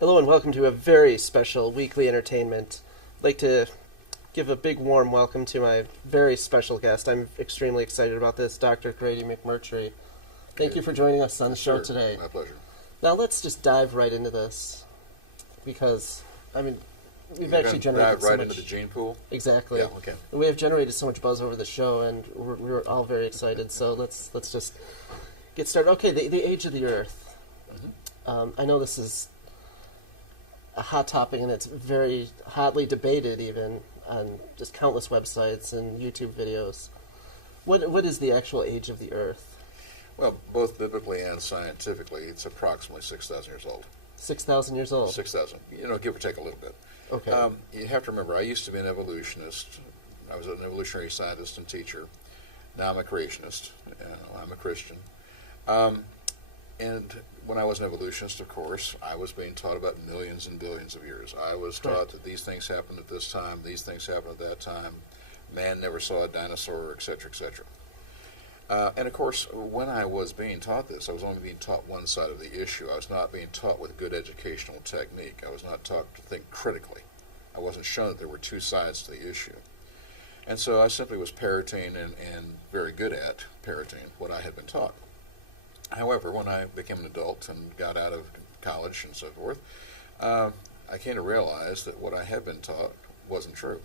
Hello and welcome to a very special weekly entertainment. I'd like to give a big warm welcome to my very special guest. I'm extremely excited about this, Dr. Grady McMurtry. Thank you for joining us on the show today. My pleasure. Now let's just dive right into this, because, we've actually generated dive right so much... into the gene pool? Exactly. Yeah, okay. We have generated so much buzz over the show, and we're all very excited, so let's just get started. Okay, the age of the Earth. I know this is a hot topic, and it's very hotly debated even on just countless websites and YouTube videos. What is the actual age of the Earth? Well, both biblically and scientifically, it's approximately 6,000 years old. 6,000 years old? 6,000. Give or take a little bit. Okay. You have to remember, I used to be an evolutionist. I was an evolutionary scientist and teacher. Now I'm a creationist. I'm a Christian. And when I was an evolutionist, of course, I was being taught about millions and billions of years. I was taught that these things happened at this time, these things happened at that time. Man never saw a dinosaur, etc., etc. And of course, when I was being taught this, I was only being taught one side of the issue. I was not being taught with good educational technique. I was not taught to think critically. I wasn't shown that there were two sides to the issue. And so I simply was parroting and very good at parroting what I had been taught. However, when I became an adult and got out of college and so forth, I came to realize that what I had been taught wasn't true.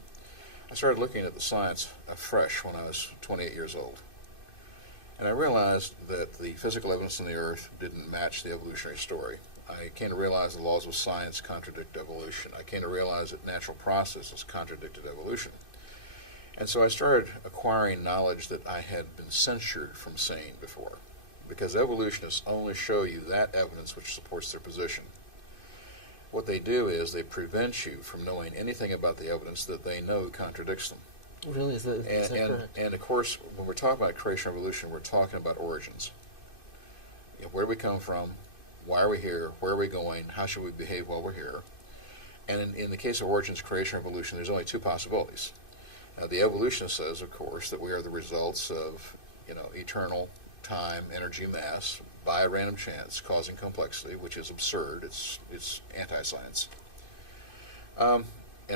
I started looking at the science afresh when I was 28 years old. And I realized that the physical evidence on the Earth didn't match the evolutionary story. I came to realize the laws of science contradict evolution. I came to realize that natural processes contradicted evolution. And so I started acquiring knowledge that I had been censured from seeing before, because evolutionists only show you that evidence which supports their position. What they do is they prevent you from knowing anything about the evidence that they know contradicts them. Really? Is that correct? And of course, when we're talking about creation and evolution, we're talking about origins. Where do we come from? Why are we here? Where are we going? How should we behave while we're here? And in the case of origins, creation, and evolution, there's only two possibilities. Now, the evolutionist says, of course, that we are the results of eternal time, energy, mass, by a random chance, causing complexity, which is absurd. It's anti-science. And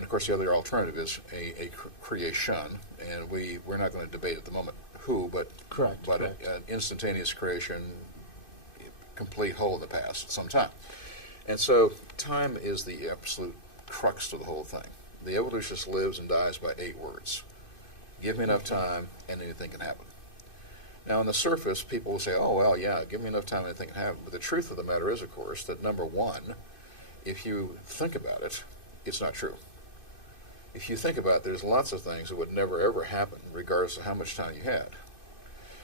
of course, the other alternative is a creation, and we're not going to debate at the moment who, but correct. An instantaneous creation, complete hole in the past at some time. And so time is the absolute crux to the whole thing. The evolutionist lives and dies by 8 words. Give me enough time, and anything can happen. Now, on the surface, people will say, oh, well, yeah, give me enough time, anything can happen. But the truth of the matter is, of course, that number one, if you think about it, it's not true. If you think about it, there's lots of things that would never, ever happen, regardless of how much time you had.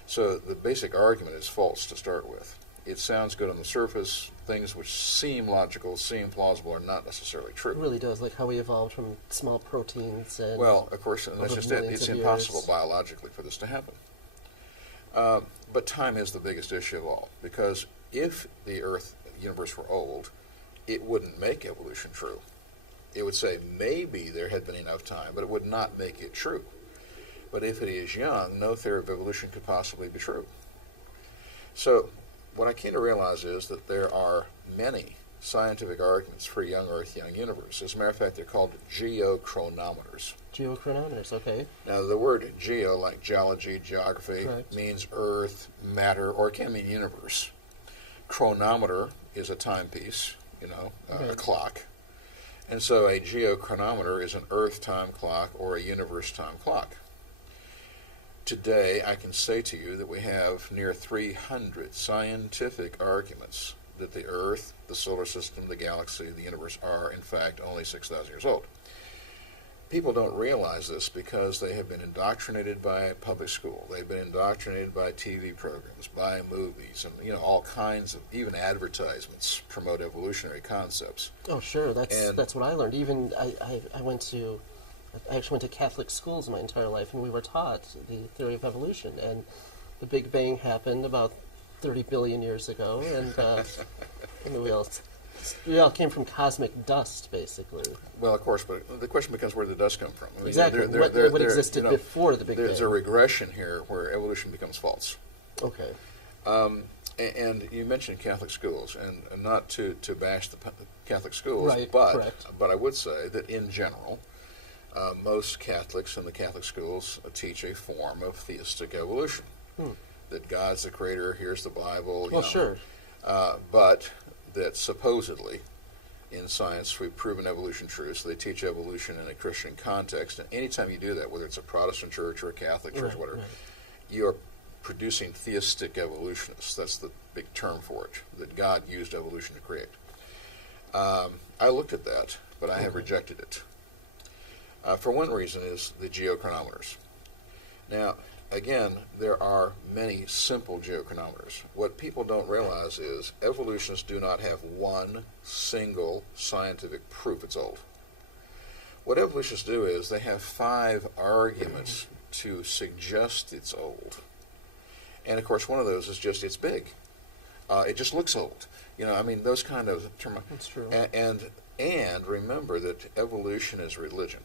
So the basic argument is false to start with. It sounds good on the surface. Things which seem logical, seem plausible, are not necessarily true. It really does, like how we evolved from small proteins. And well, of course, and that's just it. It's impossible biologically for this to happen. But time is the biggest issue of all, because if the Earth, universe were old, it wouldn't make evolution true. It would say maybe there had been enough time, but it would not make it true. But if it is young, no theory of evolution could possibly be true. So what I came to realize is that there are many scientific arguments for young Earth, young universe. As a matter of fact, they're called geochronometers. Geochronometers, okay. Now, the word geo, like geology, geography, correct, means Earth, matter, or it can mean universe. Chronometer is a timepiece, a clock. And so a geochronometer is an Earth time clock or a universe time clock. Today, I can say to you that we have near 300 scientific arguments that the Earth, the solar system, the galaxy, the universe are, in fact, only 6,000 years old. People don't realize this because they have been indoctrinated by public school. They've been indoctrinated by TV programs, by movies, and all kinds of, even advertisements promote evolutionary concepts. Oh, sure. That's what I learned. Even I actually went to Catholic schools my entire life, and we were taught the theory of evolution. And the Big Bang happened about 30 billion years ago, and we all came from cosmic dust, basically. Well, of course, but the question becomes, where did the dust come from? Exactly. What existed before the Big Bang? There's a regression here where evolution becomes false. Okay. And you mentioned Catholic schools, and not to bash the Catholic schools, Right, but correct. I would say that in general, most Catholics in the Catholic schools teach a form of theistic evolution. That God's the creator, here's the Bible. Well, sure. But that supposedly, in science, we've proven evolution true, so they teach evolution in a Christian context. And anytime you do that, whether it's a Protestant church or a Catholic church, Right, whatever, right. you're producing theistic evolutionists. That's the big term for it, that God used evolution to create. I looked at that, but I have rejected it. For one reason is the geochronometers. Now, again, there are many simple geochronometers. What people don't realize is evolutionists do not have one single scientific proof it's old. What evolutionists do is they have 5 arguments to suggest it's old. And of course, one of those is just it's big. It just looks old. I mean, those kind of terms. That's true. And remember that evolution is religion.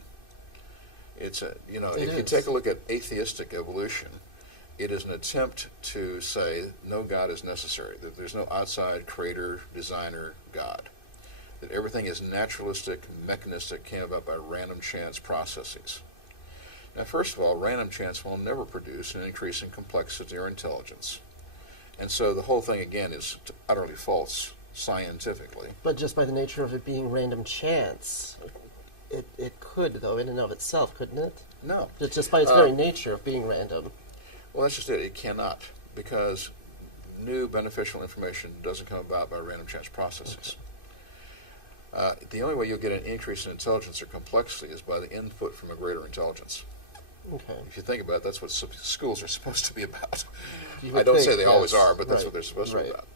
It's if you is. take a look at atheistic evolution, it is an attempt to say no God is necessary, that there's no outside creator, designer, God, that everything is naturalistic, mechanistic, came about by random chance processes. Now, first of all, random chance will never produce an increase in complexity or intelligence. And so the whole thing, again, is utterly false scientifically. But just by the nature of it being random chance, it could, though, in and of itself, couldn't it? No. Just by its very nature of being random. Well, that's just it. It cannot, because new beneficial information doesn't come about by random chance processes. Okay. The only way you'll get an increase in intelligence or complexity is by the input from a greater intelligence. Okay. If you think about it, that's what schools are supposed to be about. You would I don't think, say they always yes. are, but that's Right. what they're supposed to be Right. about.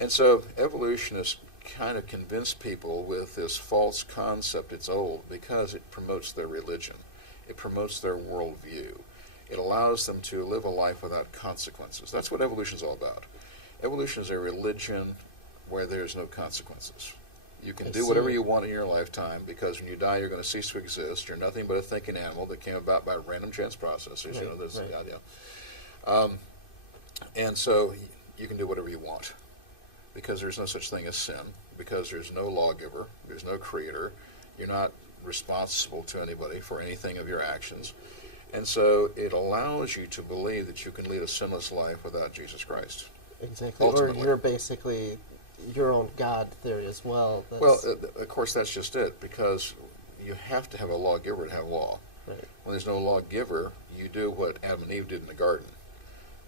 And so evolutionists kind of convince people with this false concept it's old because it promotes their religion. It promotes their worldview. It allows them to live a life without consequences. That's what evolution is all about. Evolution is a religion where there's no consequences. You can do whatever you want in your lifetime because when you die, you're going to cease to exist. You're nothing but a thinking animal that came about by random chance processes. Right, That's right. the idea. And so you can do whatever you want because there's no such thing as sin, because there's no lawgiver, there's no creator. You're not responsible to anybody for anything of your actions. And so it allows you to believe that you can lead a sinless life without Jesus Christ. Exactly. Ultimately. Or you're basically your own God theory as well. Well, of course, that's just it, because you have to have a lawgiver to have law. Right. When there's no lawgiver, you do what Adam and Eve did in the garden.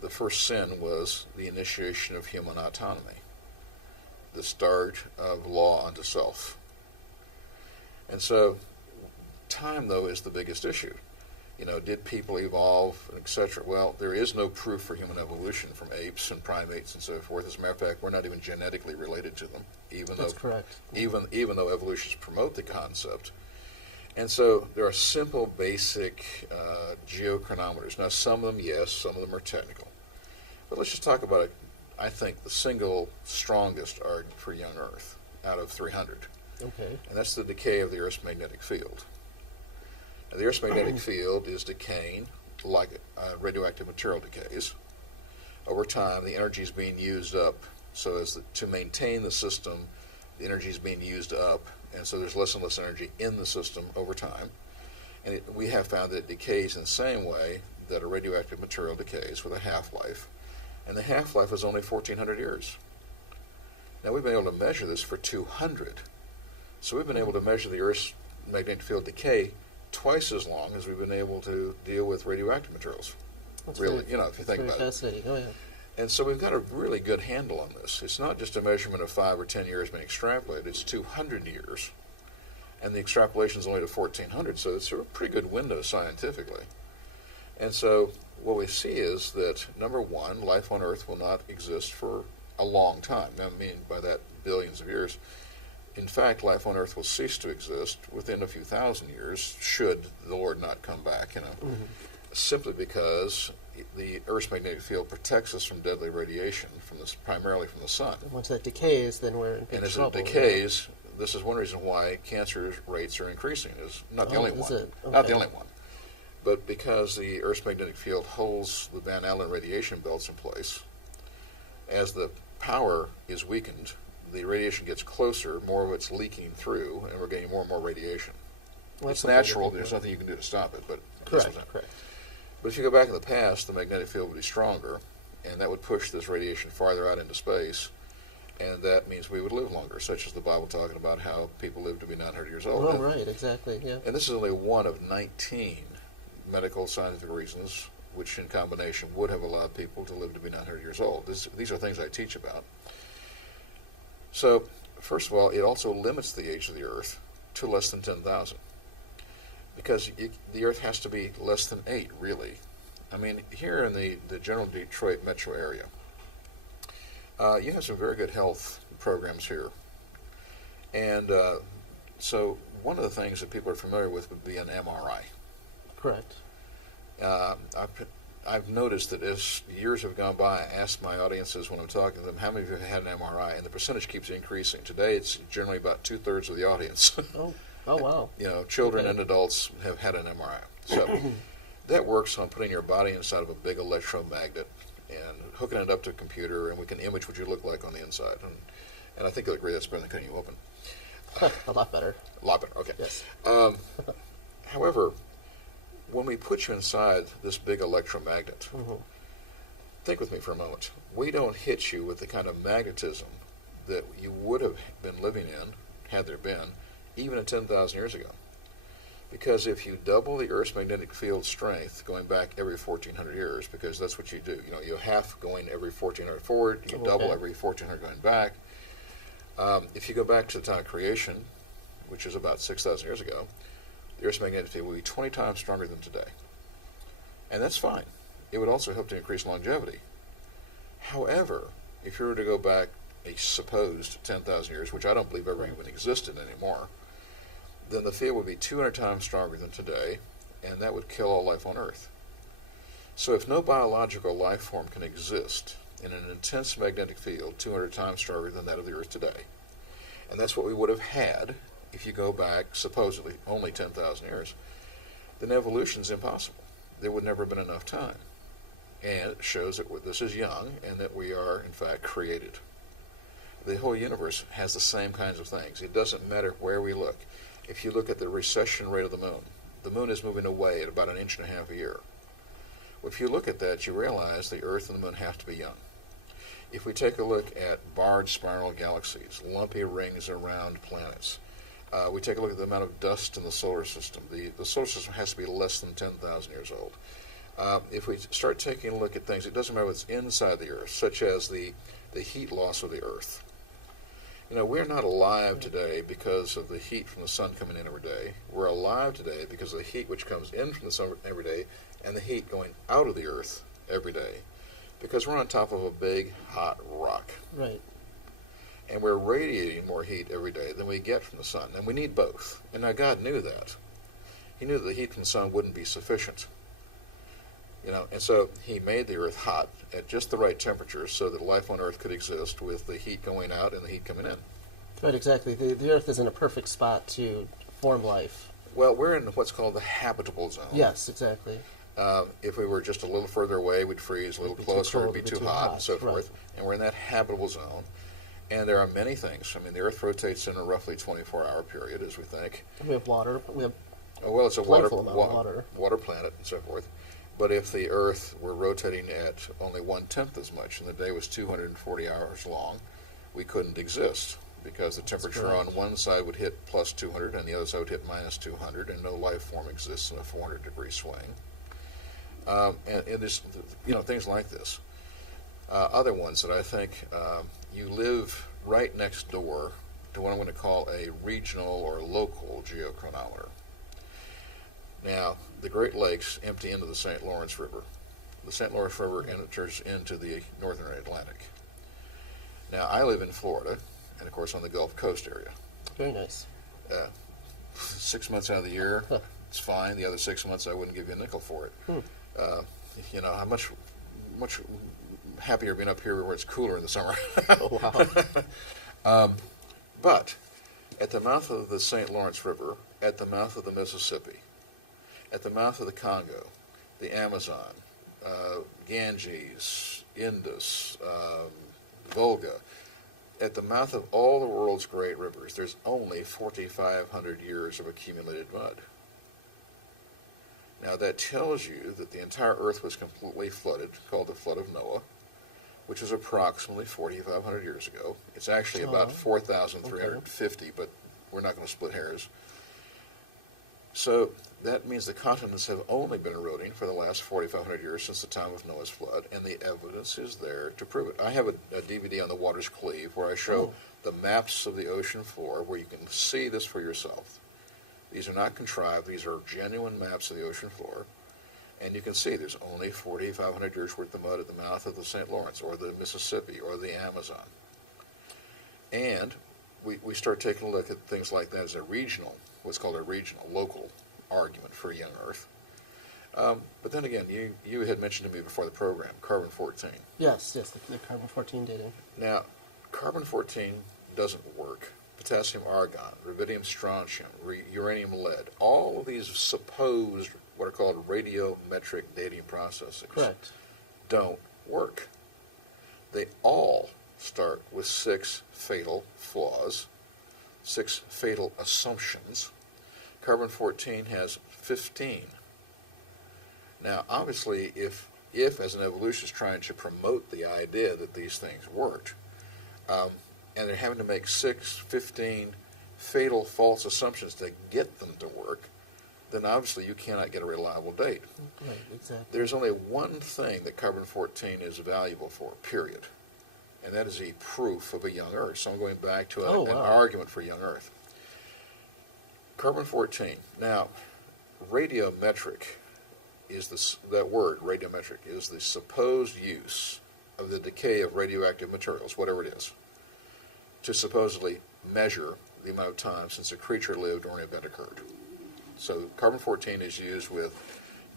The first sin was the initiation of human autonomy, the start of law unto self. And so time, though, is the biggest issue. Did people evolve, etc.? Well, there is no proof for human evolution from apes and primates and so forth. As a matter of fact, we're not even genetically related to them, That's correct. even though evolutionists promote the concept. And so there are simple, basic geochronometers. Now, some of them, yes, some of them are technical. But let's just talk about, I think, the single strongest argument for young Earth out of 300. Okay. And that's the decay of the Earth's magnetic field. Now, the Earth's magnetic field is decaying like radioactive material decays. Over time, the energy is being used up, so to maintain the system, the energy is being used up, and so there's less and less energy in the system over time. And we have found that it decays in the same way that a radioactive material decays with a half-life, and the half-life is only 1,400 years. Now, we've been able to measure this for 200. So we've been able to measure the Earth's magnetic field decay twice as long as we've been able to deal with radioactive materials. That's Really, very, if you think about it. fascinating. Oh, yeah. And so we've got a really good handle on this. It's not just a measurement of 5 or 10 years being extrapolated, it's 200 years. And the extrapolation is only to 1,400, so it's a pretty good window scientifically. And so what we see is that, number one, life on Earth will not exist for a long time. I mean by that billions of years. In fact, life on Earth will cease to exist within a few thousand years, should the Lord not come back, simply because the Earth's magnetic field protects us from deadly radiation, primarily from the sun. And once that decays, then we're in big And as trouble. it decays, this is one reason why cancer rates are increasing. It's not the only one. It? Okay. Not the only one. But because the Earth's magnetic field holds the Van Allen radiation belts in place, as the power is weakened, the radiation gets closer, more of it's leaking through, and we're getting more and more radiation. Well, It's that's something to natural. think There's about. nothing you can do to stop it. But Correct. But if you go back in the past, the magnetic field would be stronger, and that would push this radiation farther out into space, and that means we would live longer, such as the Bible talking about how people live to be 900 years old. Well, right, exactly, yeah. And this is only one of 19 medical scientific reasons which in combination would have allowed people to live to be 900 years old. These are things I teach about. So, first of all, it also limits the age of the Earth to less than 10,000. Because the Earth has to be less than 8, really. I mean, here in the general Detroit metro area, you have some very good health programs here. And so one of the things that people are familiar with would be an MRI. Correct. I've noticed that as years have gone by, I ask my audiences when I'm talking to them, how many of you have had an MRI? And the percentage keeps increasing. Today, it's generally about 2/3 of the audience. Oh, wow. You know, children Okay. and adults have had an MRI. So that works on putting your body inside of a big electromagnet and hooking it up to a computer, and we can image what you look like on the inside. And I think you'll agree that's better than cutting you open. A lot better. A lot better, okay. Yes. However, when we put you inside this big electromagnet, think with me for a moment. We don't hit you with the kind of magnetism that you would have been living in, had there been, even in 10,000 years ago. Because if you double the Earth's magnetic field strength going back every 1,400 years, because that's what you do, you know, you half going every 1,400 forward, you double every 1,400 going back. If you go back to the time of creation, which is about 6,000 years ago, the Earth's magnetic field would be 20 times stronger than today. And that's fine. It would also help to increase longevity. However, if you were to go back a supposed 10,000 years, which I don't believe ever even existed anymore, then the field would be 200 times stronger than today, and that would kill all life on Earth. So if no biological life form can exist in an intense magnetic field 200 times stronger than that of the Earth today, and that's what we would have had if you go back supposedly only 10,000 years, then evolution is impossible. There would never have been enough time. And it shows that this is young and that we are, in fact, created. The whole universe has the same kinds of things. It doesn't matter where we look. If you look at the recession rate of the moon is moving away at about 1.5 inches a year. If you look at that, you realize the Earth and the moon have to be young. If we take a look at barred spiral galaxies, lumpy rings around planets, we take a look at the amount of dust in the solar system. The solar system has to be less than 10,000 years old. If we start taking a look at things, it doesn't matter what's inside the Earth, such as the heat loss of the Earth. You know, we're not alive today because of the heat from the sun coming in every day. We're alive today because of the heat which comes in from the sun every day and the heat going out of the Earth every day, because we're on top of a big, hot rock. Right. And we're radiating more heat every day than we get from the sun. And we need both. And now God knew that. He knew that the heat from the sun wouldn't be sufficient. You know, and so he made the Earth hot at just the right temperature so that life on Earth could exist with the heat going out and the heat coming in. Right, exactly. The Earth is in a perfect spot to form life. Well, we're in what's called the habitable zone. Yes, exactly. If we were just a little further away, we'd freeze. A little It'd be too closer, cold, it'd be it'd too be too hot, hot, and so right. forth. And we're in that habitable zone. And there are many things. I mean, the Earth rotates in a roughly 24-hour period, as we think. We have water. We have Oh, well, it's a water, plentiful amount of water. planet and so forth. But if the Earth were rotating at only 1/10 as much, and the day was 240 hours long, we couldn't exist because the temperature on correct. one side would hit plus 200 and the other side would hit minus 200, and no life form exists in a 400-degree swing. And there's, you know, things like this. Other ones that I think you live right next door to what I'm going to call a regional or local geochronometer. Now, the Great Lakes empty into the St. Lawrence River. The St. Lawrence River enters into the northern Atlantic. Now, I live in Florida, and of course on the Gulf Coast area. very nice. 6 months out of the year, it's fine. The other 6 months, I wouldn't give you a nickel for it. You know, how much happier being up here where it's cooler in the summer. Oh, wow. But at the mouth of the St. Lawrence River, at the mouth of the Mississippi, at the mouth of the Congo, the Amazon, Ganges, Indus, Volga. At the mouth of all the world's great rivers, there's only 4,500 years of accumulated mud. Now that tells you that the entire earth was completely flooded, called the Flood of Noah, which was approximately 4,500 years ago. It's actually about 4,350, okay, but we're not going to split hairs. So that means the continents have only been eroding for the last 4,500 years since the time of Noah's flood, and the evidence is there to prove it. I have a DVD on the Waters Cleave where I show the maps of the ocean floor where you can see this for yourself. These are not contrived. These are genuine maps of the ocean floor. And you can see there's only 4,500 years worth of mud at the mouth of the St. Lawrence or the Mississippi or the Amazon. And we start taking a look at things like that as a regional, what's called a regional, local argument for young Earth. But then again, you had mentioned to me before the program, carbon-14. Yes, the carbon-14 dating. Now, carbon-14 doesn't work. Potassium argon, rubidium strontium, uranium lead, all of these supposed what are called radiometric dating processes don't work. They all start with 6 fatal flaws, 6 fatal assumptions. Carbon-14 has 15. Now, obviously, if as an evolutionist trying to promote the idea that these things worked, and they're having to make 15 fatal false assumptions to get them to work, then obviously you cannot get a reliable date. Right, exactly. There's only one thing that carbon-14 is valuable for, period, and that is a proof of a young Earth. So I'm going back to an argument for young Earth. Carbon-14. Now, radiometric is that word, radiometric, is the supposed use of the decay of radioactive materials, whatever it is, to supposedly measure the amount of time since a creature lived or an event occurred. So carbon-14 is used with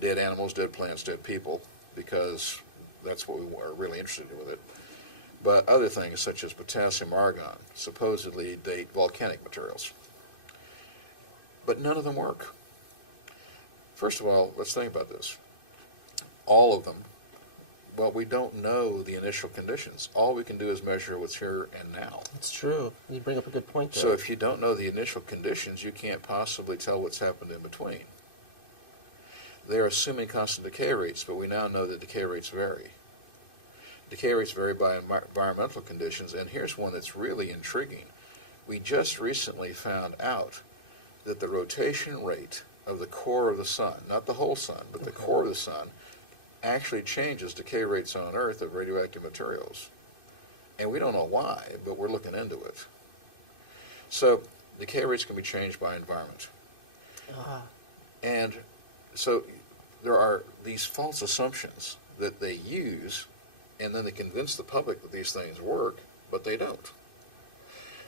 dead animals, dead plants, dead people, because that's what we are really interested in with it. But other things, such as potassium argon, supposedly date volcanic materials. But none of them work. First of all, let's think about this. All of them, well, we don't know the initial conditions. All we can do is measure what's here and now. That's true. You bring up a good point there. So if you don't know the initial conditions, you can't possibly tell what's happened in between. They're assuming constant decay rates, but we now know that decay rates vary. Decay rates vary by environmental conditions, and here's one that's really intriguing. We just recently found out that the rotation rate of the core of the sun, not the whole sun, but the core of the sun, actually changes decay rates on Earth of radioactive materials. And we don't know why, but we're looking into it. So decay rates can be changed by environment. And so there are these false assumptions that they use, and then they convince the public that these things work, but they don't.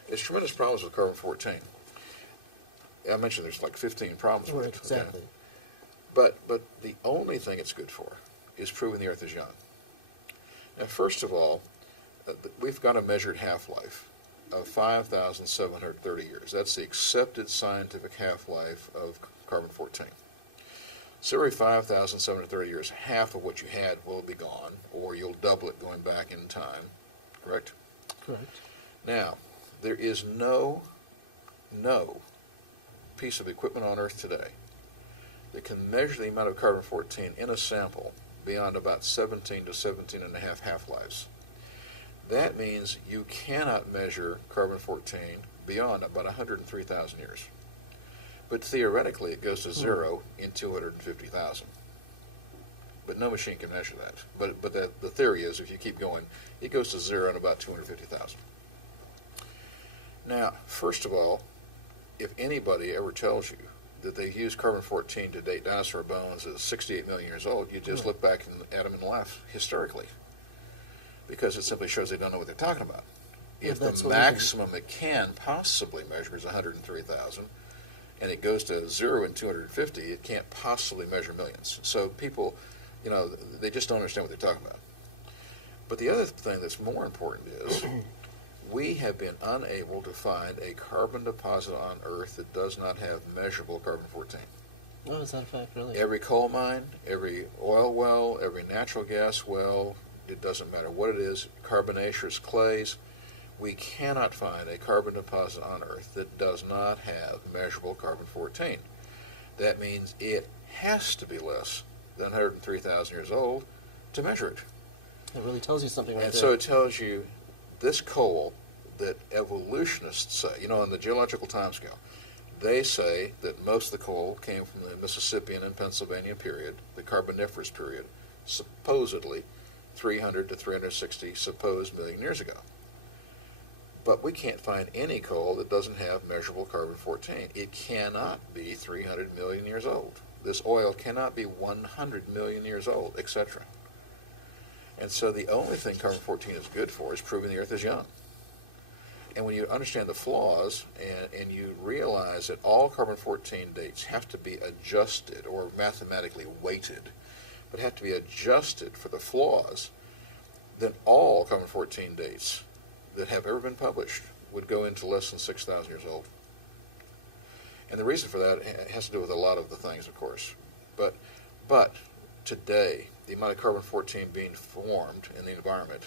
There's tremendous problems with carbon-14. I mentioned there's like 15 problems with it. Exactly. Okay? But the only thing it's good for is proving the Earth is young. Now, first of all, we've got a measured half-life of 5,730 years. That's the accepted scientific half-life of carbon-14. So every 5,730 years, half of what you had will be gone, or you'll double it going back in time. Correct? Correct. Now, there is no piece of equipment on Earth today that can measure the amount of carbon-14 in a sample beyond about 17 to 17 and a half half-lives. That means you cannot measure carbon-14 beyond about 103,000 years. But theoretically, it goes to zero in 250,000. But no machine can measure that. But the theory is, if you keep going, it goes to zero in about 250,000. Now, first of all, if anybody ever tells you that they used carbon-14 to date dinosaur bones as 68 million years old, you just look back at them and laugh hysterically, because it simply shows they don't know what they're talking about. If the maximum it can possibly measure is 103,000, and it goes to zero in 250, it can't possibly measure millions. So people, they just don't understand what they're talking about. But the other thing that's more important is we have been unable to find a carbon deposit on Earth that does not have measurable carbon-14. Oh, is that a fact, really? Every coal mine, every oil well, every natural gas well, It doesn't matter what it is, carbonaceous clays. We cannot find a carbon deposit on Earth that does not have measurable carbon-14. That means it has to be less than 103,000 years old to measure it. It really tells you something right And there. so it tells you this coal that evolutionists say, on the geological timescale, they say that most of the coal came from the Mississippian and Pennsylvania period, the Carboniferous period, supposedly 300 to 360 supposed million years ago. But we can't find any coal that doesn't have measurable carbon-14. It cannot be 300 million years old. This oil cannot be 100 million years old, etc. And so the only thing carbon-14 is good for is proving the Earth is young. And when you understand the flaws and you realize that all carbon-14 dates have to be adjusted or mathematically weighted, but have to be adjusted for the flaws, then all carbon-14 dates that have ever been published would go into less than 6,000 years old. And the reason for that has to do with a lot of the things, of course. But today, the amount of carbon-14 being formed in the environment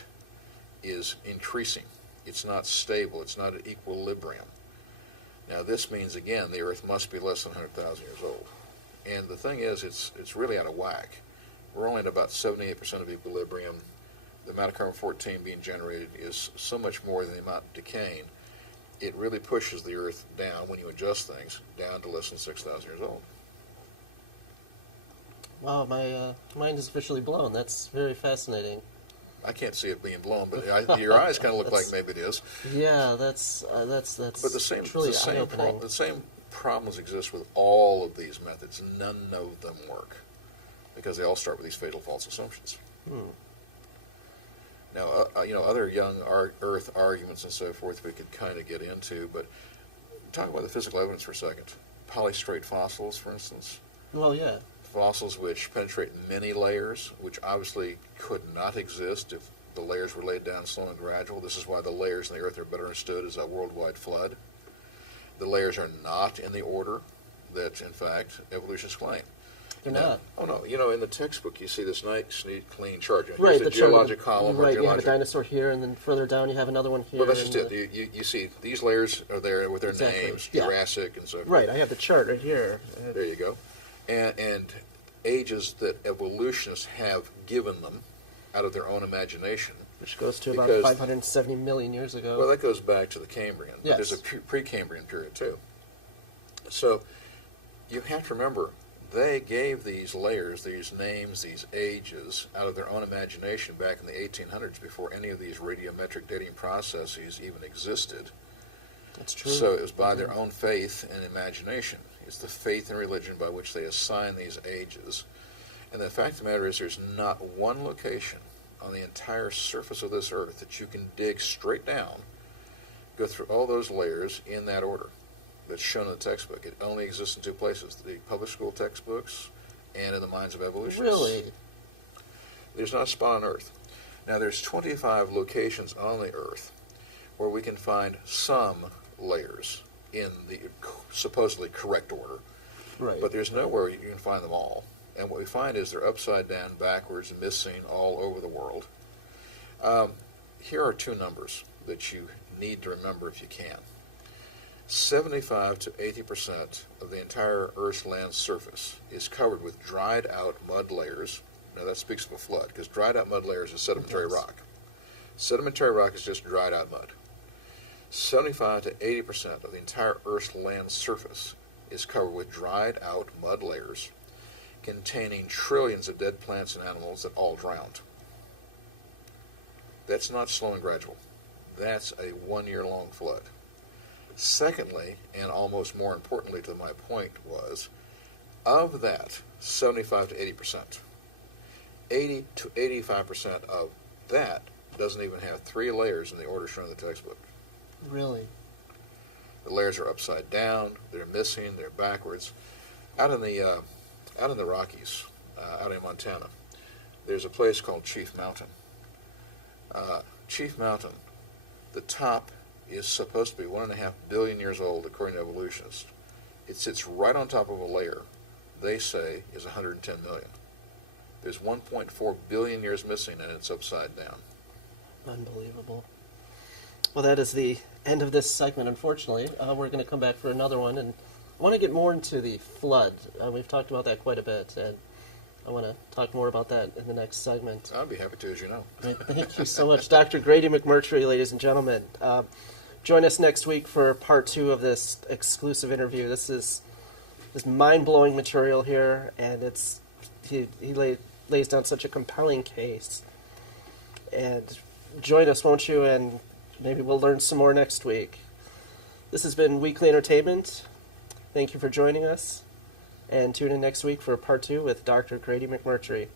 is increasing. It's not stable. It's not at equilibrium. Now, this means, again, the Earth must be less than 100,000 years old. And the thing is, it's really out of whack. We're only at about 78% of equilibrium. The amount of carbon-14 being generated is so much more than the amount decaying. It really pushes the Earth down, when you adjust things, down to less than 6,000 years old. Wow, my mind is officially blown. That's very fascinating. I can't see it being blown, but your eyes kind of look like maybe it is. Yeah, that's But truly eye-opening. the same problems exist with all of these methods. None of them work because they all start with these fatal false assumptions. Now, other young Earth arguments and so forth we could kind of get into, but talk about the physical evidence for a second. Polystrate fossils, for instance. Well, yeah. Fossils which penetrate many layers, which obviously could not exist if the layers were laid down slow and gradual. This is why the layers in the Earth are better understood as a worldwide flood. The layers are not in the order that, in fact, evolutionists claim. They're not. Oh, no. In the textbook, you see this nice, neat, clean chart. Here's Right, the geologic column. Right, or you have a dinosaur here, and then further down you have another one here. Well, that's just it. You see these layers are there with their Exactly. names, Yeah. Jurassic and so forth. Right, I have the chart right here. There you go. And ages that evolutionists have given them out of their own imagination. Which goes to about Because- 570 million years ago. Well, that goes back to the Cambrian. But Yes. there's a pre-Cambrian period, too. So you have to remember, they gave these layers, these names, these ages, out of their own imagination back in the 1800s before any of these radiometric dating processes even existed. That's true. So it was by their own faith and imagination. It's the faith and religion by which they assign these ages. And the fact of the matter is there's not one location on the entire surface of this Earth that you can dig straight down, go through all those layers in that order that's shown in the textbook. It only exists in two places, the public school textbooks and in the minds of evolutionists. Really? There's not a spot on Earth. Now, there's 25 locations on the Earth where we can find some layers in the supposedly correct order, Right. but there's nowhere you can find them all. And what we find is they're upside down, backwards, missing all over the world. Here are two numbers that you need to remember if you can. 75 to 80% of the entire Earth's land surface is covered with dried out mud layers. Now that speaks of a flood, because dried out mud layers is sedimentary Yes. rock. Sedimentary rock is just dried out mud. 75 to 80% of the entire Earth's land surface is covered with dried out mud layers containing trillions of dead plants and animals that all drowned. That's not slow and gradual. That's a 1-year-long flood. Secondly, and almost more importantly to my point, was of that 75 to 80%, 80 to 85% of that doesn't even have 3 layers in the order shown in the textbook. Really? The layers are upside down, they're missing, they're backwards. Out in the Rockies, out in Montana, there's a place called Chief Mountain. Chief Mountain, the top is supposed to be 1.5 billion years old, according to evolutionists. It sits right on top of a layer they say is 110 million. There's 1.4 billion years missing, and it's upside down. Unbelievable. Well, that is the end of this segment, unfortunately. We're going to come back for another one, and I want to get more into the flood. We've talked about that quite a bit, and I want to talk more about that in the next segment. I'd be happy to, as you know. Right, thank you so much. Dr. Grady McMurtry, ladies and gentlemen. Join us next week for part 2 of this exclusive interview. This is mind-blowing material here, and he lays down such a compelling case. And join us, won't you? And maybe we'll learn some more next week. This has been Weekly Entertainment. Thank you for joining us. And tune in next week for part 2 with Dr. Grady McMurtry.